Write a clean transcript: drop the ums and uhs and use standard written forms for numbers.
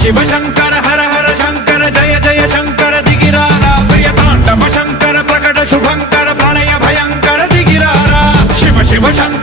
शिव शंकर हर हर शंकर जय जय शंकर दिगिरारा प्रिय तांडव शंकर प्रकट शुभंकर प्रलय भयंकर दिगिरारा शिव शिव शंकर